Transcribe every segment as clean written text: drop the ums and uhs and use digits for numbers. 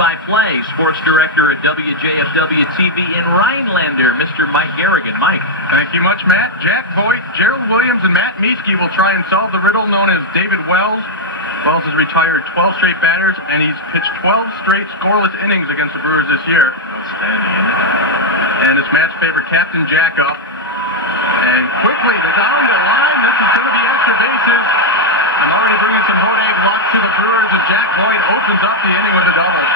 play-by-play sports director at WJFW TV in Rhinelander, Mr. Mike Garrigan. Mike. Thank you much, Matt. Jack Voigt, Gerald Williams, and Matt Mieske will try and solve the riddle known as David Wells. Wells has retired 12 straight batters, and he's pitched 12 straight scoreless innings against the Brewers this year. Outstanding, isn't it? And it's Matt's favorite, Captain Jack up. And quickly, down the line, this is going to be extra bases. I'm already bringing some Hodag luck to the Brewers as Jack Voigt opens up the inning with a double.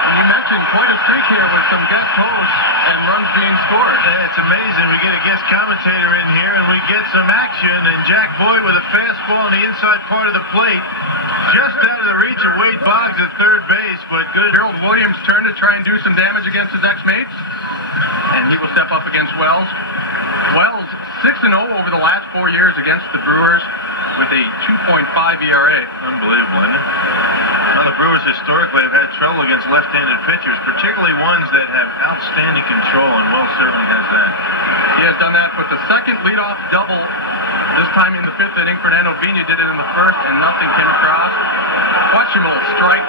And you mentioned quite a streak here with some guest hosts and runs being scored. Yeah, it's amazing. We get a guest commentator in here and we get some action. And Jack Voigt with a fastball on the inside part of the plate. Just out of the reach of Wade Boggs at third base, but good. Gerald Williams' turn to try and do some damage against his ex-mates. And he will step up against Wells. Wells 6-0 over the last 4 years against the Brewers with a 2.5 ERA. Unbelievable, isn't it? Now, the Brewers historically have had trouble against left-handed pitchers, particularly ones that have outstanding control, and Wells certainly has that. He has done that with the second leadoff double, this time in the 5th inning. Fernando Vina did it in the 1st, and nothing came across. Questionable strike,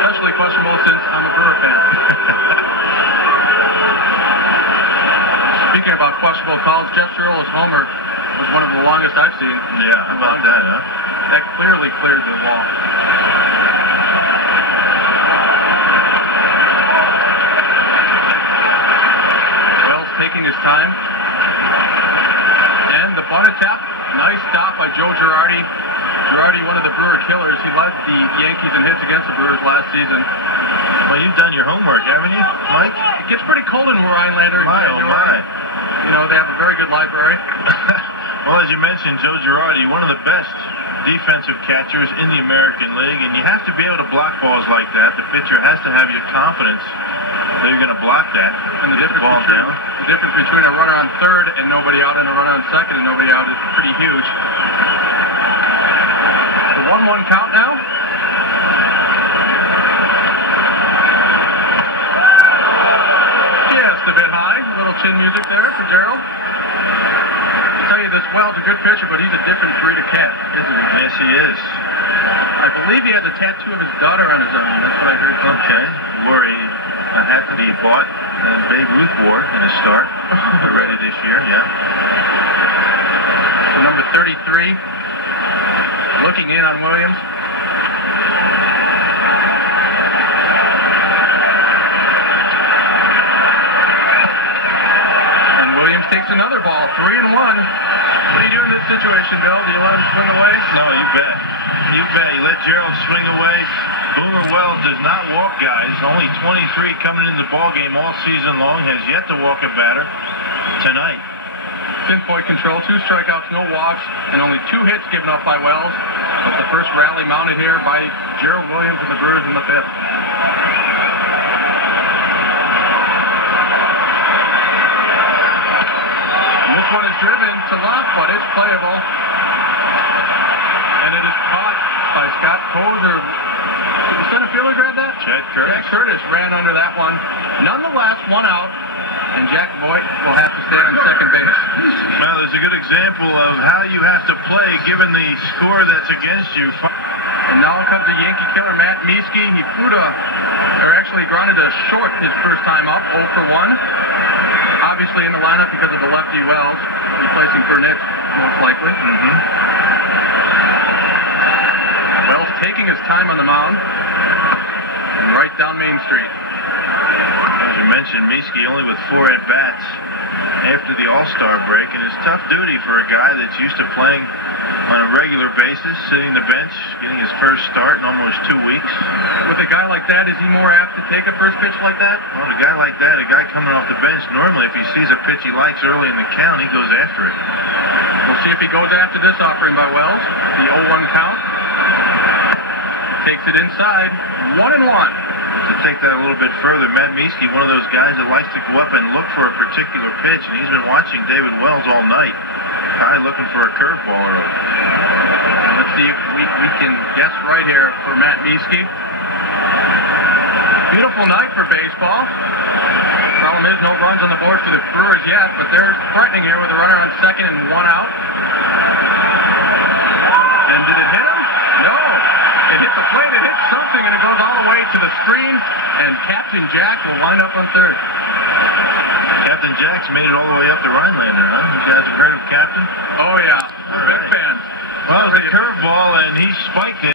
especially questionable since I'm a Brewer fan. Speaking about questionable calls, Jeff Sherrill's homer was one of the longest I've seen. Yeah, how about that, huh? That clearly cleared the wall. Wells taking his time. And the bunt attempt. Nice stop by Joe Girardi. Girardi, one of the Brewer killers. He led the Yankees in hits against the Brewers last season. Well, you've done your homework, haven't you, Mike? It gets pretty cold in Rhinelander. My, oh my. You know, they have a very good library. Well, as you mentioned, Joe Girardi, one of the best defensive catchers in the American League, and you have to be able to block balls like that. The pitcher has to have your confidence that you're going to block that. And the difference between a runner on third and nobody out and a runner on second and nobody out is pretty huge. The 1-1 count now. Just a bit high. A little chin music there for Gerald. I'll tell you, this Wells is a good pitcher, but he's a different breed of cat, isn't he? Yes, he is. I believe he has a tattoo of his daughter on his arm. That's what I heard. Okay. Wore a hat that he bought and Babe Ruth wore in his start already this year, yeah. So number 33, looking in on Williams. And Williams takes another ball, 3-1. What do you do in this situation, Bill? Do you let him swing away? No, you bet. You bet. You let Gerald swing away. Boomer Wells does not walk guys. Only 23 coming in the ballgame all season long. Has yet to walk a batter tonight. Pinpoint control, 2 strikeouts, no walks, and only 2 hits given up by Wells. But the first rally mounted here by Gerald Williams and the Brewers in the 5th. And this one is driven to left, but it's playable. And it is caught by Scott Kozer. The center fielder grabbed that? Chad Curtis. Jack Curtis ran under that one. Nonetheless, 1 out, and Jack Voigt will have to stay on second base. Well, there's a good example of how you have to play given the score that's against you. And now comes the Yankee killer, Matt Mieske. He grounded a short his first time up, 0 for 1. Obviously in the lineup because of the lefty Wells, replacing Burnett most likely. Wells taking his time on the mound, and right down Main Street. As you mentioned, Mieske only with 4 at-bats after the All-Star break, and it's tough duty for a guy that's used to playing on a regular basis, sitting the bench, getting his first start in almost 2 weeks. With a guy like that, is he more apt to take a first pitch like that? Well, a guy like that, a guy coming off the bench, normally if he sees a pitch he likes early in the count, he goes after it. We'll see if he goes after this offering by Wells. The 0-1 count. Takes it inside. 1-1. To take that a little bit further, Matt Mieske, one of those guys that likes to go up and look for a particular pitch, and he's been watching David Wells all night. Guy looking for a curveball early. Let's see if we can guess right here for Matt Mieske. Beautiful night for baseball. Problem is no runs on the board for the Brewers yet, but they're threatening here with a runner on second and 1 out. And did it hit him? No. It hit the plate, it hit something, and it goes all the way screen, and Captain Jack will line up on third. Captain Jack's made it all the way up to Rhinelander, huh? You guys have heard of Captain? Oh, yeah. We're big right. fans. Well, it was a curveball, and he spiked it.